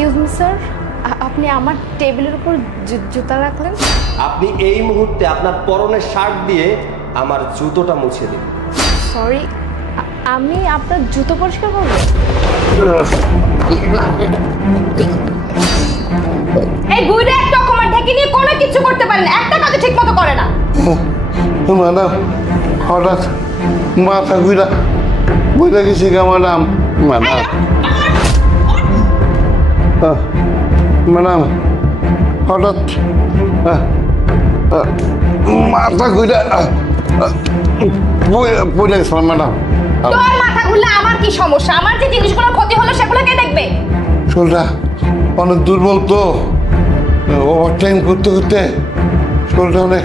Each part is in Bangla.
এক্সকিউজ মি স্যার, আপনি আমার টেবিলের উপর জুতা রাখলেন। আপনি এই মুহূর্তে আপনার পরনের শার্ট দিয়ে আমার জুতোটা মুছে দিন। সরি, আমি আপনার জুতো পরিষ্কার করব? এই বুইড়া একটা অকমার ঢেকে নিয়ে কোনো কিছু করতে পারে না, একটা কাজ ঠিকমতো করে না। ম্যাডাম হঠাৎ মাথা ঘুরে গেছি ম্যাডাম। ম্যাডাম হঠাৎ মাথা ঘুরে পড়ে গেছিলাম ম্যাডাম। তোর মাথা ঘুরলে আমার কি সমস্যা? আমার যে জিনিসগুলোর ক্ষতি হলো সেগুলো কে দেখবে? শরীরটা অনেক দুর্বল তো, ওভারটাইম করতে করতে শরীরটা অনেক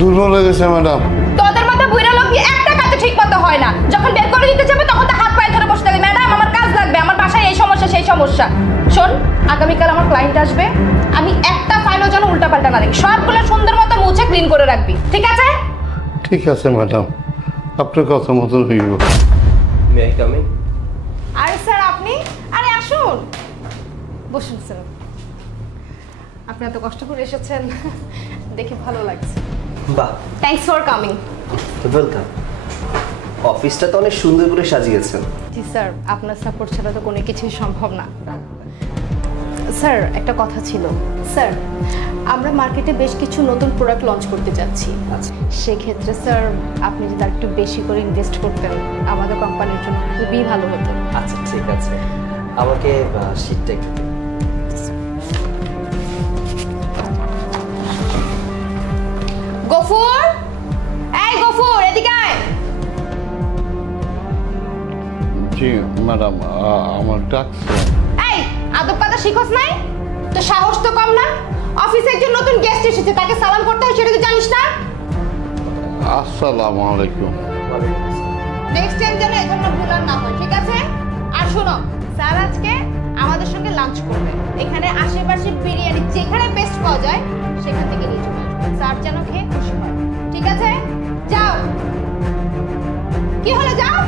দুর্বল হয়ে গেছে ম্যাডাম। তোদের মতো বুইড়া লোক একটা কাজ ঠিকমতো হয় না, যখন বের করে দিতে যাবে তখন তো হাত পায়ে ধরে বসে থাকে। ম্যাডাম আমার কাজ লাগবে, আমার বাসায় এই সমস্যা সেই সমস্যা। শোন, আগামীকাল আমার ক্লায়েন্ট আসবে, আমি একটা ফাইলও যেন উল্টাপাল্টা না দেখি, সবগুলো সুন্দর মতো মুছে ক্লিন করে রাখবি, ঠিক আছে? ঠিক আছে ম্যাডাম, আপনার কথা মতন হইব। May I come in? আরে স্যার আপনি, আরে আসুন, বসুন স্যার। আপনি এত কষ্ট করে এসেছেন, দেখে ভালো লাগছে। বাহ, থ্যাঙ্কস ফর কামিং। ওয়েলকাম। অফিসটা তো অনেক সুন্দর করে সাজিয়েছেন। জি স্যার, আপনার সাপোর্ট ছাড়া তো কোনো কিছুই সম্ভব না। স্যার একটা কথা ছিল। স্যার, আমরা মার্কেটে বেশ কিছু নতুন প্রোডাক্ট লঞ্চ করতে যাচ্ছি। আচ্ছা, সেক্ষেত্রে স্যার আপনি যদি একটু বেশি করে ইনভেস্ট করতেন আমাদের কোম্পানির জন্য খুবই ভালো হতো। আচ্ছা ঠিক আছে, আমাকে শীটটা একটু দিন। গফুর, এই গফুর এদিকে আয়। জি ম্যাডাম, আমার ডাকছে। এই আদব কাদা শিখোস নাই? তো সাহস তো কম না? অফিসে একজন নতুন গেস্ট এসেছে, তাকে সালাম করতে হয়, সেটা তুই জানিস না? আসসালামু আলাইকুম। নেক্সট টাইম যেন এই ধরনের ভুল আর না হয়, ঠিক আছে? আর শোনো, স্যার আজকে আমাদের সঙ্গে লাঞ্চ করবে। এখানে আশেপাশে বিরিয়ানি যেখানে বেস্ট পাওয়া যায় সেখান থেকে নিয়ে চলে আসবে। স্যার যেন খেয়ে খুশি হয়, ঠিক আছে? যাও। কি হলো, যাও।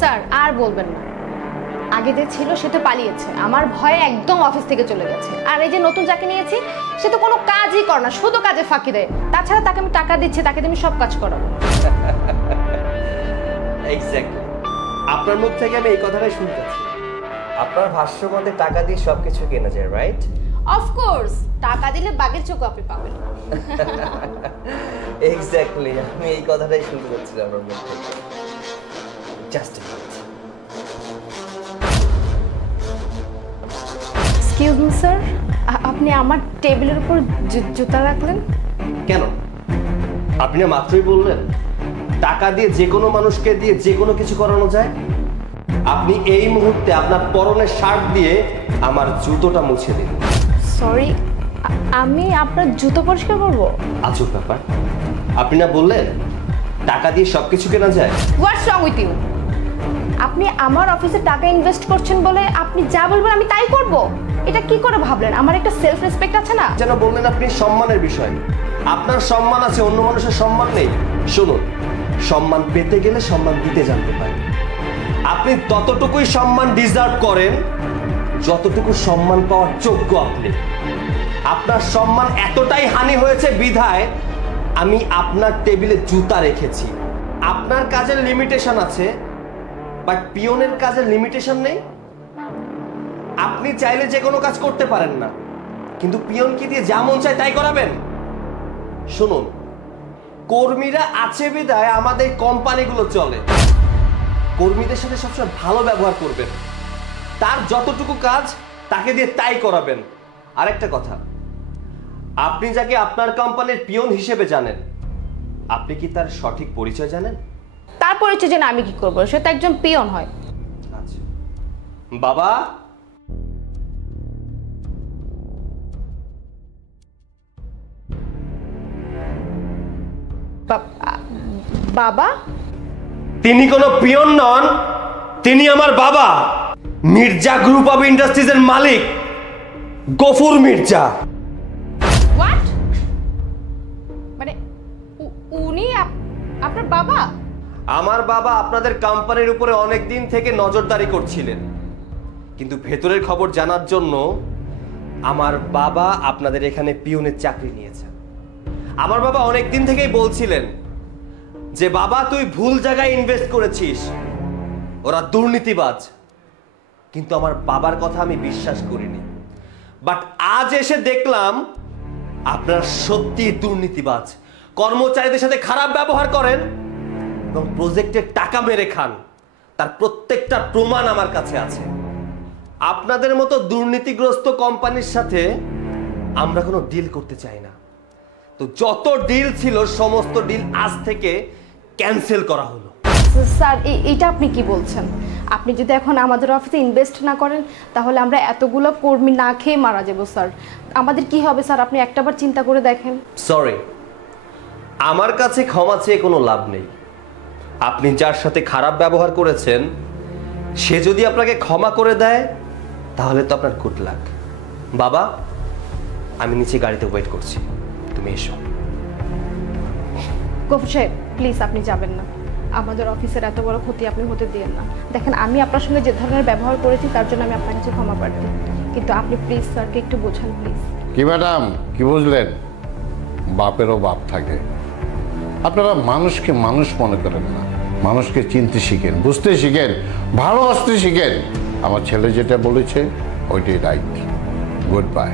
স্যার আর বলবেন না, আগে যে ছিল সে তো পালিয়েছে, আমার ভয়ে একদম অফিস থেকে চলে গেছে। আর এই যে নতুন যাকে নিয়েছি সে তো কোনো কাজই করে না, শুধু কাজে ফাঁকি দেয়। তাছাড়া তাকে আমি টাকা দিচ্ছি, তাকে আমি সব কাজ করাবো। এক্স্যাক্টলি, আপনার মুখ থেকে আমি এই কথাটাই শুনতেছি। আপনার ভাষ্য মতে টাকা দিয়ে সবকিছু কেনা যায়, রাইট? অফকোর্স, টাকা দিলে বাঘের চোখ আপনি পাবেন। এক্স্যাক্টলি, আমি এই কথাটাই শুনতে যাচ্ছিলাম আপনার মুখ থেকে। Just a minute. Excuse me sir, আপনি আমার টেবিলের উপর জুতা রাখলেন কেন? আপনি না মাত্রই বললেন টাকা দিয়ে যে কোনো মানুষকে দিয়ে যে কোনো কিছু করানো যায়। আপনি এই মুহূর্তে আপনার পরনের শার্ট দিয়ে আমার জুতোটা মুছে দিন। সরি, আমি আপনার জুতো পরিষ্কার করব? আজব ব্যাপার, আপনি না বললেন টাকা দিয়ে সবকিছু কেনা যায়? হোয়াটস রং উইথ ইউ? আপনি আমার অফিসে টাকা ইনভেস্ট করছেন বলে আপনি যা বলবেন আমি তাই করব? এটা কি করে ভাবলেন? আমার একটা সেলফ রেসপেক্ট আছে না? যেন বললেন আপনি সম্মানের বিষয়। আপনার সম্মান আছে, অন্য মানুষের সম্মান নেই। শুনুন, সম্মান পেতে গেলে সম্মান দিতে জানতে পারেন। আপনি ততটুকুই সম্মান ডিজার্ভ করেন যতটুকু সম্মান পাওয়ার যোগ্য আপনি। আপনার সম্মান এতটাই হানি হয়েছে বিধায় আমি আপনার টেবিলে জুতা রেখেছি। আপনার কাজের লিমিটেশন আছে, বাট পিয়নের কাজের লিমিটেশন নেই। আপনি চাইলে যে কোনো কাজ করতে পারেন না, কিন্তু পিয়ন কি দিয়ে যা মন চায় তাই করাবেন? শুনুন, কর্মীরা আছে বিধায় আমাদের কোম্পানিগুলো চলে। কর্মীদের সাথে সবসময় ভালো ব্যবহার করবেন, তার যতটুকু কাজ তাকে দিয়ে তাই করাবেন। আরেকটা কথা, আপনি যাকে আপনার কোম্পানির পিয়ন হিসেবে জানেন, আপনি কি তার সঠিক পরিচয় জানেন? তার পরিচয় জেনে আমি কি করব? সে তো একজন পিয়ন হয়। আচ্ছা বাবা, বাবা? তিনি কোনো পিয়ন নন, তিনি আমার বাবা, মির্জা গ্রুপ অফ ইন্ডাস্ট্রিজের মালিক গফুর মির্জা। হোয়াট? মানে উনি আপনার বাবা? আমার বাবা আপনাদের কোম্পানির উপরে অনেক দিন থেকে নজরদারি করছিলেন, কিন্তু ভেতরের খবর জানার জন্য আমার বাবা আপনাদের এখানে পিয়নের চাকরি নিয়েছেন। আমার বাবা অনেক দিন থেকেই বলছিলেন যে বাবা তুই ভুল জায়গায় ইনভেস্ট করেছিস, ওরা দুর্নীতিবাজ। কিন্তু আমার বাবার কথা আমি বিশ্বাস করিনি, বাট আজ এসে দেখলাম আপনারা সত্যি দুর্নীতিবাজ, কর্মচারীদের সাথে খারাপ ব্যবহার করেন এবং প্রজেক্টের টাকা মেরে খান। তার প্রত্যেকটা প্রমাণ আমার কাছে আছে। আপনাদের মতো দুর্নীতিগ্রস্ত কোম্পানির সাথে আমরা কোনো ডিল করতে চাই না। তো যত ডিল ছিল সমস্ত ডিল আজ থেকে ক্যান্সেল করা হলো। স্যার এইটা আপনি কি বলছেন? আপনি যদি এখন আমাদের অফিসে ইনভেস্ট না করেন তাহলে আমরা এতগুলো কর্মী না খেয়ে মারা যাব স্যার। আমাদের কি হবে স্যার, আপনি একটাবার চিন্তা করে দেখেন। সরি, আমার কাছে ক্ষমা চেয়ে কোনো লাভ নেই। আপনি যার সাথে খারাপ ব্যবহার করেছেন সে যদি আপনাকে ক্ষমা করে দেয় তাহলে তো আপনার গুড লাক। বাবা, আমি নিচে গাড়িতে ওয়েট করছি, তুমি এসো। গফুর সাহেব প্লিজ আপনি যাবেন না, আমাদের অফিসের এত বড় ক্ষতি আপনি হতে দিয়েন না। দেখেন আমি আপনার সঙ্গে যে ধরনের ব্যবহার করেছি তার জন্য আমি আপনার কাছে ক্ষমা প্রার্থী, কিন্তু আপনি প্লিজ স্যারকে একটু বোঝান প্লিজ। কি ম্যাডাম, কি বুঝলেন? বাপেরও বাপ থাকে। আপনারা মানুষকে মানুষ মনে করেন না, মানুষকে চিনতে শিখেন, বুঝতে শিখেন, ভালোবাসতে শিখেন। আমার ছেলে যেটা বলেছে ওইটাই রাইট। Good bye.